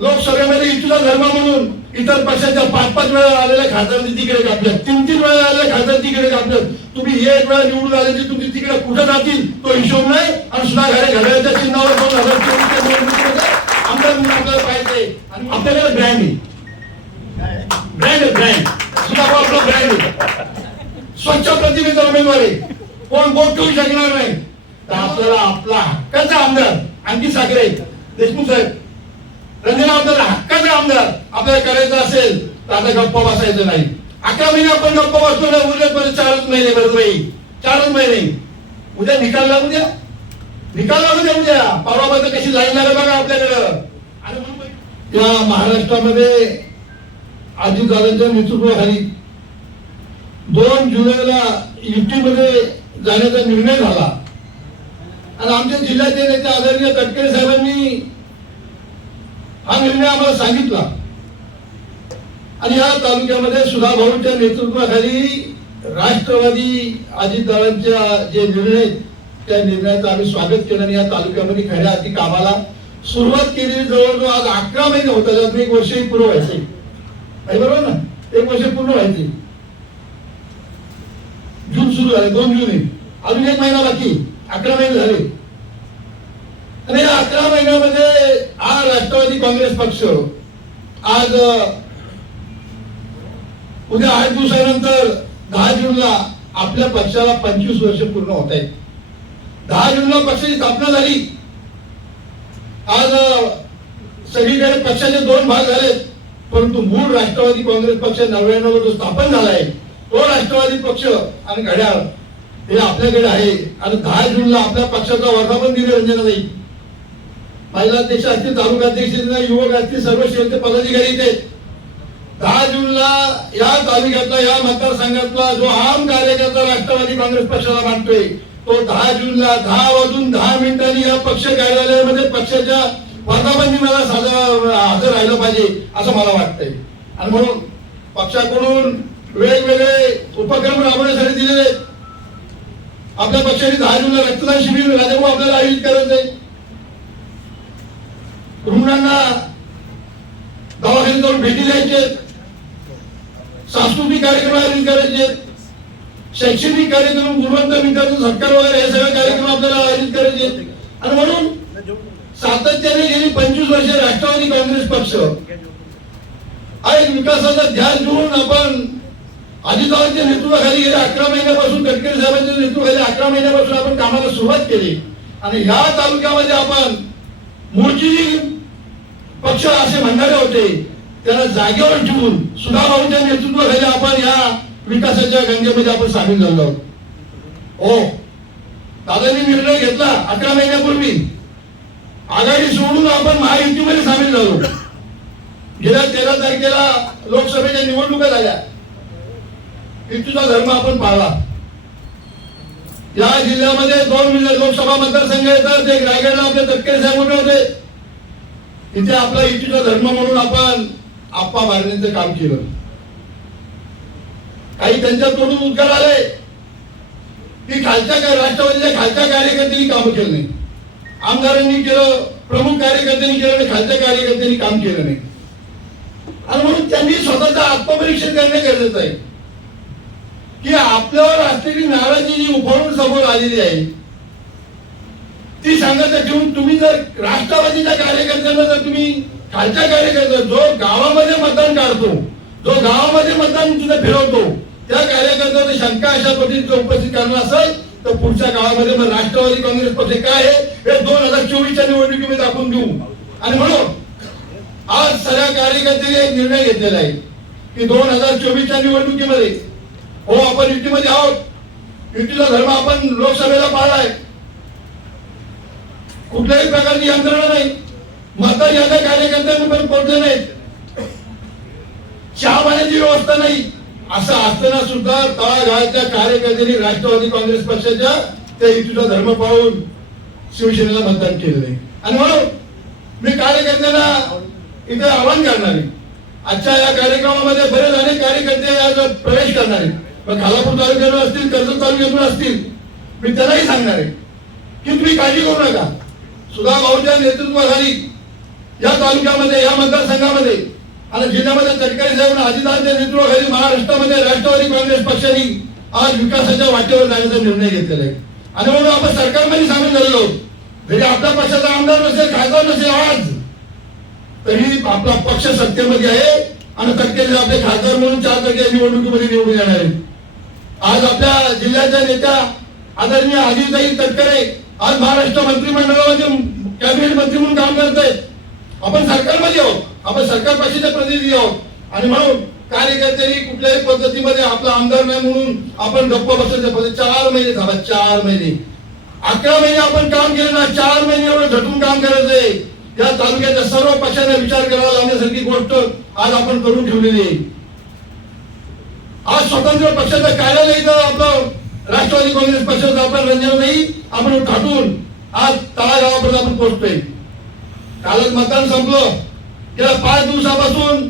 लोकसभेमध्ये इथला धर्म म्हणून इतर पक्षाच्या 5-5 वेळा आलेल्या खासदारांनी तिकडे कापल्यात, 3-3 वेळा आलेल्या खासदार तिकडे कापल्यात. तुम्ही एक वेळा निवडून आल्याची तुमची तिकडे कुठे जातील तो हिशोब नाही. आणि सुद्धा घड्याळ्याच्या चिन्हावर 2024च्या निवडणुकीमध्ये आमदार म्हणून आपल्याला पाहिजे. आणि आपल्याकडे ब्रँड आहे, ब्रँड सुद्धा आपला ब्रँड आहे, स्वच्छ प्रतिमेचा उमेदवार आहे, कोण बोट ठेवू शकणार नाही. तर आपल्याला आपला हक्काचा आमदार आणखी साखरे देशमुख साहेब रंजना, आपल्याला हक्काचा आमदार आपल्याला करायचा असेल तर आता गप्पा बसायचं नाही. 11 महिने आपण गप्पा बसतो ना, उरले 4 महिने बरोबर, 4 महिने. उद्या निकाल लागू द्या, उद्या परवामध्ये कशी लाईन लागेल बघा आपल्याकडं. आणि या महाराष्ट्रामध्ये अजितदादांच्या नेतृत्वाखाली 2 जुलैला युतीमध्ये जाण्याचा निर्णय झाला. आणि आमच्या जिल्ह्याचे नेते आदरणीय तटकरे साहेबांनी हा निर्णय आम्हाला सांगितला. आणि या तालुक्यामध्ये सुधाभाऊंच्या नेतृत्वाखाली राष्ट्रवादी अजितदादांच्या जे निर्णय, त्या निर्णयाचं आम्ही स्वागत केलं. आणि या तालुक्यामध्ये खऱ्या अर्थी कामाला सुरुवात केली. जवळजवळ आज 11 महिने होतात, 1 वर्षही पूर्ण व्हायचे, बरोबर ना, 1 वर्ष पूर्ण व्हायचे. जून सुरू झाले, 2 जून, अजून 1 महिना बाकी, 11 महिने झाले. आणि या 11 महिन्यामध्ये हा राष्ट्रवादी काँग्रेस पक्ष आज उद्या 8 दिवसानंतर 10 जूनला आपल्या पक्षाला 25 वर्ष पूर्ण होत आहेत. 10 जूनला पक्षाची स्थापना झाली. आज सगळीकडे पक्षाचे 2 भाग झालेत, परंतु मूळ राष्ट्रवादी काँग्रेस पक्ष 99 जो स्थापन झालाय तो राष्ट्रवादी पक्ष आणि घड्याळ हे आपल्याकडे आहे. आणि 10 जूनला आपल्या पक्षाचा वर्धापन दिन रंजनाताई, महिला अध्यक्ष असतील, तालुकाध्यक्ष, युवक असतील, सर्व क्षेत्र पदाधिकारी ते 10 जूनला या तालुक्यातला, या मतदारसंघातला जो आम कार्यकर्ता राष्ट्रवादी काँग्रेस पक्षाला मानतोय तो 10 जूनला 10:10 या पक्ष कार्यालयामध्ये पक्षाच्या वर्धापन दिनाला हजर राहिलं पाहिजे असं मला वाटतंय. आणि म्हणून पक्षाकडून वेगवेगळे उपक्रम राबवण्यासाठी दिलेले. आपल्या पक्षाने 10 जूनला रक्तदान शिबिर राजाभाऊ आपल्याला आयोजित करायचंय. रुग्णांना दवाखान्यात जाऊन भेटी द्यायचे, सांस्कृतिक कार्यक्रम आयोजित करायचे, शैक्षणिक कार्यक्रम, गुणवंत विद्यार्थी सत्कार वगैरे हे सगळे कार्यक्रम आपल्याला आयोजित करायचे. आणि म्हणून सातत्याने गेली 25 वर्ष राष्ट्रवादी काँग्रेस पक्ष हा एक विकासाचा ध्यास घेऊन आपण अजितदादांच्या नेतृत्वाखाली गेल्या 11 महिन्यापासून, तटकरे साहेबांच्या नेतृत्वाखाली 11 महिन्यापासून आपण कामाला सुरुवात केली. आणि ह्या तालुक्यामध्ये आपण मूळची पक्ष असे म्हणणारे होते त्याला जागेवर ठेवून सुधाभाऊंच्या नेतृत्वाखाली आपण या विकासाच्या गंगेमध्ये आपण सामील झालो आहोत. हो, दादांनी निर्णय घेतला 11 महिन्यापूर्वी, आघाडी सोडून आपण महायुतीमध्ये सामील झालो. गेल्या 13 तारखेला लोकसभेच्या निवडणुका झाल्या, युतीचा धर्म आपण पाळला. या जिल्ह्यामध्ये 2 लोकसभा मतदारसंघ येतात, एक रायगडला आपले तटकरे साहेब उभे होते, तिथे आपला युतीचा धर्म म्हणून आपण आप्पा मारण्याचं काम केलं. काही त्यांच्या तोडून उद्गार आले की राष्ट्रवादीच्या खालच्या कार्यकर्त्यांनी काम केलं नाही, आमदारांनी केलं, प्रमुख कार्यकर्त्यांनी केलं नाही, खालच्या कार्यकर्त्यांनी काम केलं नाही. आणि म्हणून त्यांनी स्वतःचं आत्मपरीक्षण करणे गरजेचं आहे की आपल्यावर असलेली नाराजी जी उफाळून समोर आलेली आहे ती सांगायचं ठेवून तुम्ही जर राष्ट्रवादीच्या कार्यकर्त्यांना जर तुम्ही खालच्या कार्यकर्त्या जो गावामध्ये मतदान काढतो, जो गावामध्ये मतदान तुझं फिरवतो, त्या कार्यकर्त्यावर शंका अशा पद्धतीचं उपस्थित करणार असेल तर पुढच्या काळामध्ये मग राष्ट्रवादी काँग्रेस पक्ष काय आहे हे 2024च्या निवडणुकीमध्ये दाखवून देऊ. आणि म्हणून आज सगळ्या कार्यकर्त्यांनी एक निर्णय घेतलेला आहे की 2024च्या निवडणुकीमध्ये हो आपण युतीमध्ये आहोत, युतीचा धर्म आपण लोकसभेला पाळलाय, कुठल्याही प्रकारची यंत्रणा नाही, मतं याच्या कार्यकर्त्यांनी पण पोहोचले नाहीत, चहा पाण्याची व्यवस्था नाही, असं असताना सुद्धा तळागाळातल्या कार्यकर्त्यांनी राष्ट्रवादी काँग्रेस पक्षाच्या त्या युतीचा धर्म पाळून शिवसेनेला मतदान केलं नाही. आणि म्हणून मी कार्यकर्त्यांना इथे आवाहन करणार आहे, आजच्या या कार्यक्रमामध्ये बरेच अनेक कार्यकर्ते आज प्रवेश करणार आहेत, मग खालापूर तालुक्यातून असतील, कर्जत तालुक्यातून असतील, मी त्यालाही सांगणार आहे की तुम्ही काळजी करू नका. सुधा भाऊच्या नेतृत्वाखाली या तालुक्यामध्ये, या मतदारसंघामध्ये आणि जिल्ह्यामध्ये तटकरे साहेब अजितदादांच्या नेतृत्वाखाली महाराष्ट्रामध्ये राष्ट्रवादी काँग्रेस पक्षाने आज विकासाच्या वाटेवर जाण्याचा निर्णय घेतलेला आहे. आणि म्हणून आपण सरकारमध्ये सामील झालेलो आहोत. जरी आपल्या पक्षाचा आमदार नसेल, खासदार नसेल आज, तरी आपला पक्ष सत्तेमध्ये आहे आणि तटकरे आपले खासदार म्हणून 4 तारखेच्या निवडणुकीमध्ये निवडून येणार आहेत. आज आपल्या जिल्ह्याच्या नेत्या आदरणीय अजितदाई तटकरे आज महाराष्ट्र मंत्रिमंडळामध्ये कॅबिनेट मंत्री म्हणून काम करत आहेत. आपण सरकारमध्ये आहोत, आपण सरकार पक्षाचे प्रतिनिधी आहोत. आणि म्हणून कार्यकर्त्यांनी कुठल्याही पद्धतीमध्ये आपला आमदार नाही म्हणून आपण गप्प बसायचं. 4 महिने थांबा, 4 महिने, 11 महिने आपण काम केलं ना, 4 महिने एवढं झटून काम करायचंय. या तालुक्याच्या सर्व पक्षांना विचार करायला लावण्यासारखी गोष्ट आज आपण करून ठेवलेली आहे. आज स्वतंत्र पक्षाचं कार्यालय इथं आपलं राष्ट्रवादी काँग्रेस पक्षाचं आपण रंजनही आपण उद्घाटून आज तळागावापर्यंत आपण पोहोचतोय. कालच मतदान संपलं. गेल्या 5 दिवसापासून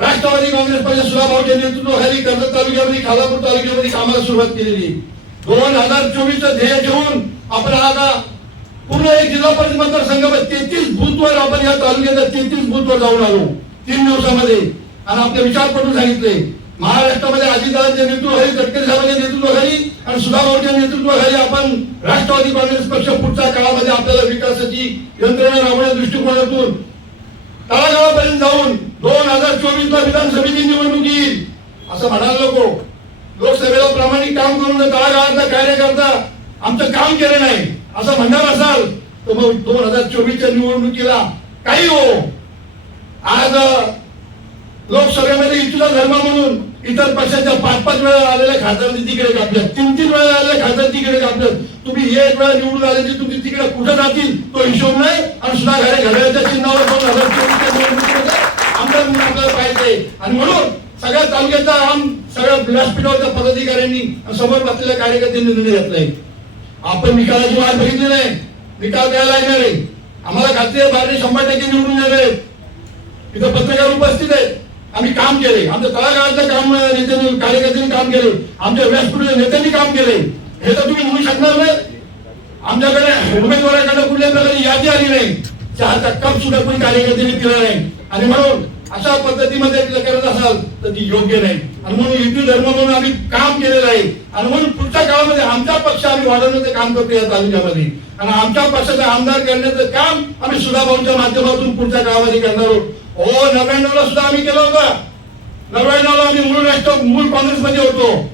राष्ट्रवादी काँग्रेस पक्ष सुधा भाऊच्या नेतृत्वाखाली कर्जत तालुक्यामध्ये, खालापूर तालुक्यामध्ये कामाला सुरुवात केलेली. 2024चं ध्येय घेऊन आपण आता पूर्ण एक जिल्हा परिषद मतदारसंघामध्ये 33 बूथवर आपण या तालुक्याच्या 33 बूथवर जाऊन आलो 3 दिवसामध्ये. आणि आपले विचार पटवून सांगितले. महाराष्ट्रामध्ये अजितदादांच्या नेतृत्वाखाली, तटकरे साहेबांच्या नेतृत्वाखाली आणि सुधा भाऊच्या नेतृत्वाखाली आपण राष्ट्रवादी काँग्रेस पक्ष पुढच्या काळामध्ये आपल्याला विकासाची यंत्रणा राबवण्याच्या दृष्टिकोनातून तळागाळापर्यंत जाऊन 2024ला विधानसभेची निवडणूक येईल असं म्हणायला नको. लोकसभेला प्रामाणिक काम करून तळागाळातला कार्यकर्ता आमचं काम केलं नाही असं म्हणणार असाल तर मग 2024च्या निवडणुकीला काही हो. आज लोकसभेमध्ये इथला धर्म म्हणून इतर पक्षाच्या 5-5 वेळा आलेल्या खासदारांनी तिकडे कापल्यात, 3-3 वेळा आलेल्या खासदार तिकडे कापल्यात. तुम्ही एक वेळा निवडून आल्याची तुम्ही तिकडे कुठं जातील तो हिशोब नाही. आणि सुद्धा घड्याळ्याच्या चिन्हावर 2024च्या निवडणुकीमध्ये आमदार म्हणून आपल्याला पाहिजे. आणि म्हणून सगळ्या तालुक्याचा सगळ्या व्यासपीठावरच्या पदाधिकाऱ्यांनी समोर बसलेल्या कार्यकर्त्यांनी निर्णय घेतलाय. आपण निकालाची वाट बघितली नाही. निकाल द्यायला येणार आहे. आम्हाला खात्री आहे 100% निवडून येणार आहेत. इथं पत्रकार उपस्थित आहेत. आम्ही काम केले, आमच्या तळागाळाचं काम नेत्यांनी, कार्यकर्त्यांनी काम केले, आमच्या व्यासपीठाच्या नेत्यांनी काम केले. हे तर तुम्ही म्हणू शकणार नाही. आमच्याकडे उमेदवाराकडे कुठल्याही प्रकारची यादी आली नाही. चहाचा कप सुद्धा कोणी कार्यकर्त्यांनी दिला नाही. आणि म्हणून अशा पद्धतीमध्ये करत असाल तर ती योग्य नाही. आणि म्हणून हिंदू धर्म म्हणून आम्ही काम केलेलं आहे. आणि म्हणून पुढच्या काळामध्ये आमचा पक्ष आम्ही वाढवण्याचं काम करतो या तालुक्यामध्ये. आणि आमच्या पक्षाचा आमदार करण्याचं काम आम्ही सुधा भाऊच्या माध्यमातून पुढच्या काळामध्ये करणार आहोत. 99ला सुद्धा आम्ही केलं होतं. 99ला आम्ही मूळ काँग्रेसमध्ये होतो.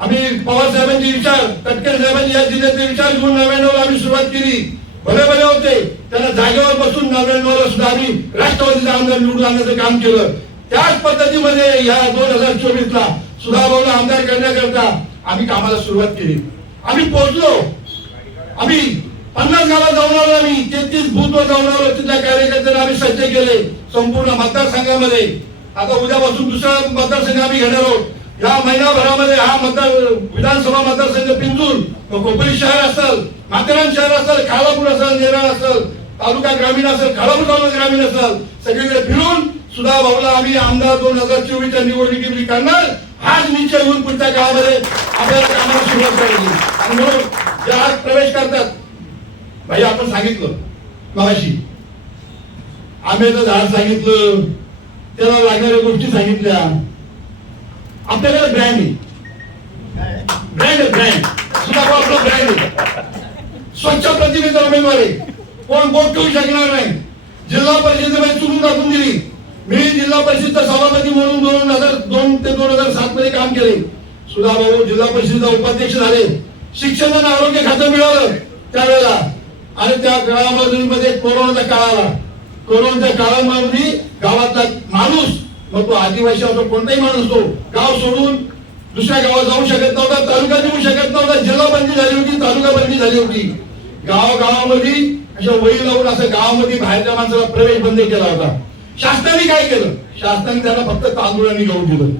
आम्ही पवार साहेबांचे विचार, तटकरे साहेबांचे या जिल्ह्याचे विचार घेऊन 99ला आम्ही सुरुवात केली. बरे होते. त्यांना जागेवर बसून 99ला सुद्धा आम्ही राष्ट्रवादीचा आमदार निवडून आणण्याचं काम केलं. त्याच पद्धतीमध्ये या 2024ला सुधा भाऊला आमदार करण्याकरता आम्ही कामाला सुरुवात केली. आम्ही पोहोचलो. आम्ही 50 गावात जाऊन आलो. आम्ही 33 बूथवर जाऊन आलो. तिथल्या कार्यकर्त्यांना आम्ही सज्ज केले संपूर्ण मतदारसंघामध्ये. आता उद्यापासून दुसरा मतदारसंघ आम्ही घेणार आहोत. या महिनाभरामध्ये हा विधानसभा मतदारसंघ पिंजूर, खोपोली शहर असेल, माथेरान शहर असेल, खालापूर असेल, नेरळ असेल, तालुका ग्रामीण असेल, खालापूर तालुका ग्रामीण असेल, सगळीकडे फिरून सुधा भाऊला आम्ही आमदार 2024च्या निवडणुकीमध्ये करणार हाच निश्चय घेऊन पुढच्या काळामध्ये आपल्याला कामाला सुरुवात करायची. आणि म्हणून जे आज प्रवेश करतात भाई, आपण सांगितलं मगाशी, आंब्याचं झाड सांगितलं, त्याला लागणाऱ्या गोष्टी सांगितल्या. आपल्याकडे ब्रँड आहे, ब्रँड सुद्धा आपला ब्रँड आहे. स्वच्छ प्रतिमेचा उमेदवार आहे. कोण बोट ठेवू शकणार नाही. जिल्हा परिषदेमध्ये चुरून टाकून दिली. मी जिल्हा परिषदचा सभापती म्हणून 2002 ते 2007 मध्ये काम केले. सुधा भाऊ जिल्हा परिषदेचा उपाध्यक्ष झाले. शिक्षण आणि आरोग्य खातं मिळालं त्यावेळेला. आणि त्या काळामध्ये कोरोनाचा काळ आला. कोरोनाच्या काळामध्ये गावातला माणूस, मग तो आदिवासी असो, कोणताही माणूस तो गाव सोडून दुसऱ्या गावात जाऊ शकत नव्हता, तालुका देऊ शकत नव्हता. जिल्हा बंदी झाली होती, तालुका बंदी झाली होती. गावागावामध्ये अशा वही लावून असं गावामध्ये बाहेरच्या माणसाला प्रवेश बंद केला होता. शासनाने काय केलं? शासनाने त्यांना फक्त तांदूळ आणि गहू दिलं,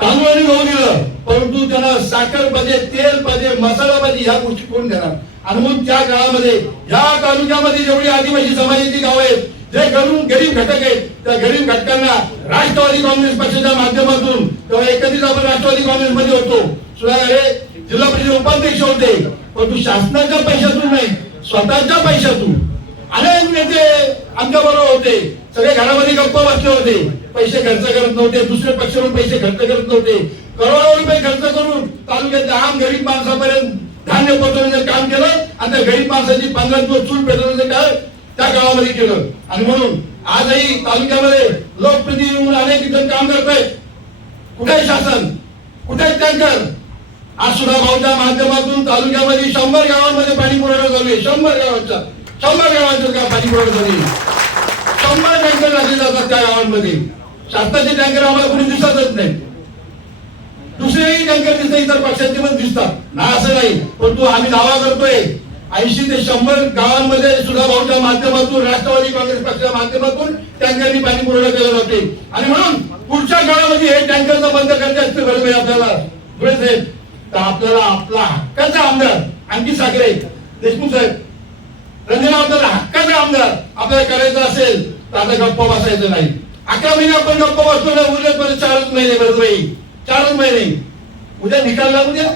तांदूळ आणि गहू दिलं. परंतु त्यांना साखर पाहिजे, तेल पाहिजे, मसाला पाहिजे, ह्या गोष्टी कोण देणार? आणि म्हणून त्या काळामध्ये या तालुक्यामध्ये जेवढी आदिवासी समाजाची गाव आहेत, जे गरीब घटक आहेत, त्या गरीब घटकांना राष्ट्रवादी काँग्रेस पक्षाच्या माध्यमातून तेव्हा एकत्रित आपण राष्ट्रवादी काँग्रेसमध्ये होतो. सुधागरे जिल्हा परिषद उपाध्यक्ष होते, परंतु शासनाच्या पैशातून नाही, स्वतःच्या पैशातून. अनेक नेते आमच्या बरोबर होते, सगळे घरामध्ये गप्पा बसले होते, पैसे खर्च करत नव्हते, दुसऱ्या पक्षावरून पैसे खर्च करत नव्हते, करोडो रुपये खर्च करून तालुक्यातल्या आम गरीब माणसापर्यंत धान्य पोहोचवण्याचं काम केलं आणि त्या गरीब माणसाची 15 दिवस चूल पेटवण्याचं काय त्या गावामध्ये केलं. आणि म्हणून आजही तालुक्यामध्ये लोकप्रतिनिधी म्हणून अनेक जण काम करत आहेत. कुठे शासन, कुठे टँकर? आज सुद्धा भाऊच्या माध्यमातून तालुक्यामध्ये 100 गावांमध्ये पाणी पुरवठा चालू आहे. 100 गावांचं का पाणी पुरवठा चालू आहे. 100 टँकर लागले जातात त्या गावांमध्ये. शासनाचे टँकर आम्हाला कुणी दिसतच नाही. दुसरेही टँकर दिसतात, इतर पक्षांचे पण दिसतात ना, असं नाही. परंतु आम्ही दावा करतोय 80 ते 100 गावांमध्ये सुद्धा भाऊच्या माध्यमातून, राष्ट्रवादी काँग्रेस पक्षाच्या माध्यमातून टँकरनी पाणी पुरवठा केला जाते. आणि म्हणून पुढच्या काळामध्ये हे टँकरचं बंद करायचे असते बरोबर आपल्याला धुळे साहेब. तर आपल्याला आपला हक्काचा आमदार आणखी साखरे देशमुख साहेब, रंजना, आपल्याला हक्काचा आमदार आपल्याला करायचा असेल तर आता गप्पा बसायचं नाही. 11 महिने आपण गप्पा बसतो ना, उरलेच मध्ये 4 महिने बरोबर, 4 महिने. उद्या निकाल लागू द्या,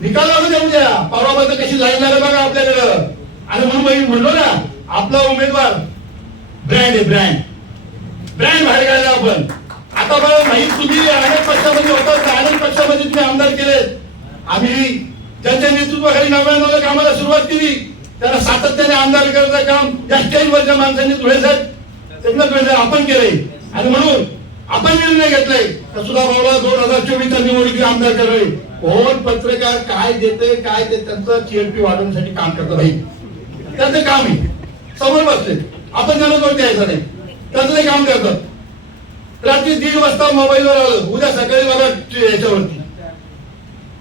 निकाल लागू द्या उद्या. परवामध्ये कशी लाईन लागेल बघा आपल्याकडं. आणि म्हणून म्हणलो ना, आपला उमेदवार ब्रँड आहे, ब्रँड बाहेर काढला आपण. आता बघा, माहीत तुम्ही अनेक पक्षामध्ये होतात, अनेक पक्षामध्ये तुम्ही आमदार केलेत. आम्ही ज्यांच्या नेतृत्वाखाली 99 कामाला सुरुवात केली त्यांना सातत्याने आमदार करायचं काम या स्टेजवरच्या माणसांनी धुळे साहेब आपण केलंय. आणि म्हणून आपण निर्णय घेतलाय सुद्धा भाऊला 2024 निवडणुकीत आमदार करावे. कोण पत्रकार काय देते, काय ते त्यांचं TRP वाढवण्यासाठी काम करतं भाई, त्यांचं काम आहे. समोर बसले, आपण त्यांना दोष द्यायचा नाही, त्यांचं ते काम करतात. रात्री 1:30 वाजता मोबाईलवर आलं, उद्या सकाळी बघा याच्यावरती,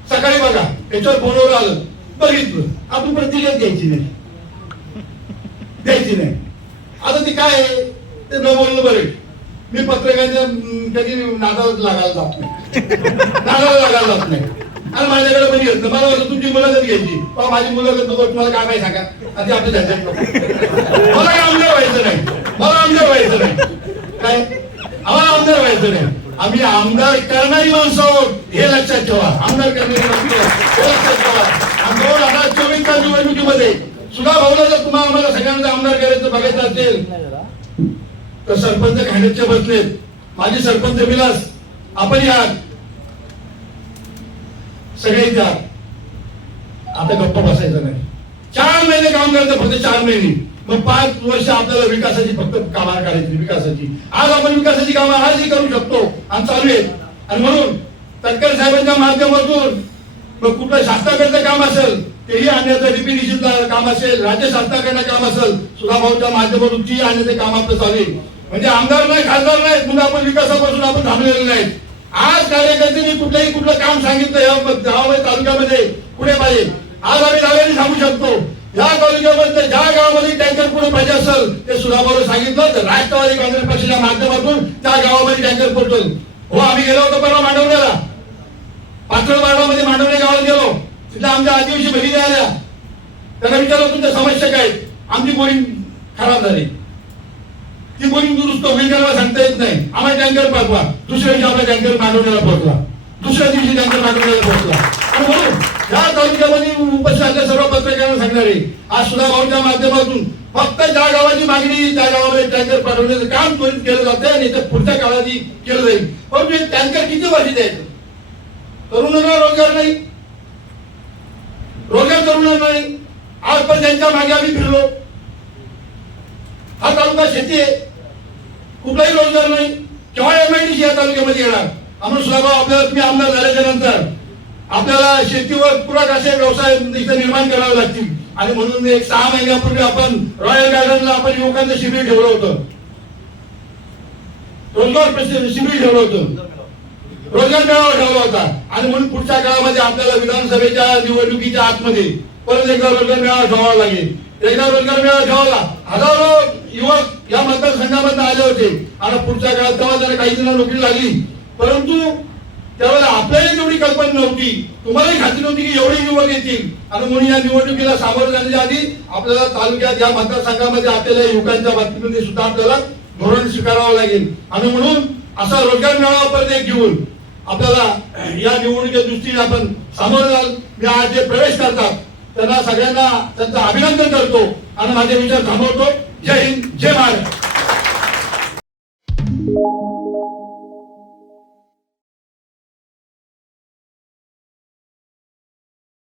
सकाळी बघा याच्यावर फोनवर आलं, बघितलं. आपण प्रतिक्रिया द्यायची नाही. आता ते काय आहे ते न बोललं बरे. मी पत्रकारांच्या कधी नादाला लागायला जात नाही. आणि माझ्याकडे पण येत मला वाटतं तुमची मुलाखत घ्यायची, माझी मुलाखत नको, तुम्हाला काय माहिती सांगा, आधी आपल्या झंझट नको. मला काय आमदार व्हायचं नाही, काय आम्हाला आमदार व्हायचं नाही. आम्ही आमदार करणारी माणसं आहोत हे लक्षात ठेवा. आमदार करणारी माणसं हे लक्षात ठेवा. 2024च्या निवडणुकीमध्ये सुद्धा भाऊला जर तुम्हाला आम्हाला सगळ्यांना आमदार करायचं बघायचं असेल तर सरपंच खांडेचे बसलेत, माझे सरपंच विलास, आपण या सगळे द्या. आता गप्पा बसायचं नाही. 4 महिने काम करायचं, फक्त 4 महिने. मग 5 वर्ष आपल्याला विकासाची फक्त कामं करायची, विकासाची. आज आपण विकासाची कामं आजही करू शकतो आणि चालू आहेत. आणि म्हणून तटकरे साहेबांच्या माध्यमातून मग कुठलं शासनाकडचं काम असेल तेही आणण्याचं, DPDCचं काम असेल, राज्य शासनाकडनं काम असेल, सुद्धा भाऊच्या माध्यमातून ती आणण्याचे काम आपलं चालू आहे. म्हणजे आमदार नाही, खासदार नाही, म्हणून आपण विकासापासून आपण थांबलेले नाहीत. आज कार्यकर्त्यांनी कुठलं काम सांगितलं या गावामध्ये, तालुक्यामध्ये पुढे पाहिजे, आज आम्ही नावाने सांगू शकतो. या तालुक्यामध्ये ज्या गावामध्ये टँकर पुढे पाहिजे असेल ते सुधाभाऊला सांगितलं तर राष्ट्रवादी काँग्रेस पक्षाच्या माध्यमातून त्या गावामध्ये टँकर पोहोचल. हो, आम्ही गेलो होतो परवा मांडवण्याला, पाथरवाडामध्ये मांडवणे गावात गेलो. तिथल्या आमच्या आदिवासी बहिणी आल्या, त्यांना विचारलं तुमच्या समस्या काय. आमची बोरिंग खराब झाली, ती बोरिंग दुरुस्त होईल का सांगता येत नाही, आम्हाला टँकर पाठवा. दुसऱ्या दिवशी आपला टँकर मांडवण्याला पोहोचला, दुसऱ्या दिवशी टँकर मांडवण्याला पोहोचला. आणि म्हणून या तालुक्यामध्ये उपस्थित सर्व पत्रकारांना सांगणार आहे, आज सुद्धा भाऊच्या माध्यमातून फक्त ज्या गावाची मागणी त्या गावामध्ये टँकर पाठवण्याचं काम त्वरित केलं जाते आणि त्या पुढच्या काळात केलं जाईल. पण टँकर किती वर्षी द्यायचं? तरुणांना रोजगार नाही, तरुणांना नाही. आज पण त्यांच्या मागे आम्ही फिरलो. हा तालुका शेती आहे, कुठलाही रोजगार नाही. केव्हा MIDC या तालुक्यामध्ये येणार? आम्हाला सुद्धा आपल्याला तुम्ही आमदार झाल्याच्या नंतर आपल्याला शेतीवर पूरक असे व्यवसाय इथे निर्माण करावे लागतील. आणि म्हणून 6 महिन्यापूर्वी आपण रॉयल गार्डनला आपण युवकांचं शिबिर ठेवलं होतं, रोजगार शिबिर ठेवलं होतं, रोजगार मेळावा ठेवला होता. आणि म्हणून पुढच्या काळामध्ये आपल्याला विधानसभेच्या निवडणुकीच्या आतमध्ये परत एकदा रोजगार मेळावा ठेवावा लागेल. एकदा रोजगार मेळावा ठेवला, हजारो युवक या मतदारसंघामध्ये आले होते. आणि पुढच्या काळात तेव्हा त्यांना काही जणांना नोकरी लागली, परंतु त्यावेळेला आपल्याला तेवढी कल्पना नव्हती, तुम्हालाही खात्री नव्हती की एवढे युवक येतील. आणि म्हणून या निवडणुकीला सामोरं जाण्याच्या आधी आपल्याला तालुक्यात या मतदारसंघामध्ये आपल्याला युवकांच्या बाबतीमध्ये सुद्धा आपल्याला धोरण स्वीकारावं लागेल. आणि म्हणून असा रोजगार मेळावा परत एक घेऊन आपल्याला या निवडणुकीच्या दृष्टीने आपण सामोरं जाल. मी आज जे प्रवेश करतात त्यांना सगळ्यांना त्यांचं अभिनंदन करतो आणि माझे विचार थांबवतो. जय हिंद, जय महाराष्ट्र.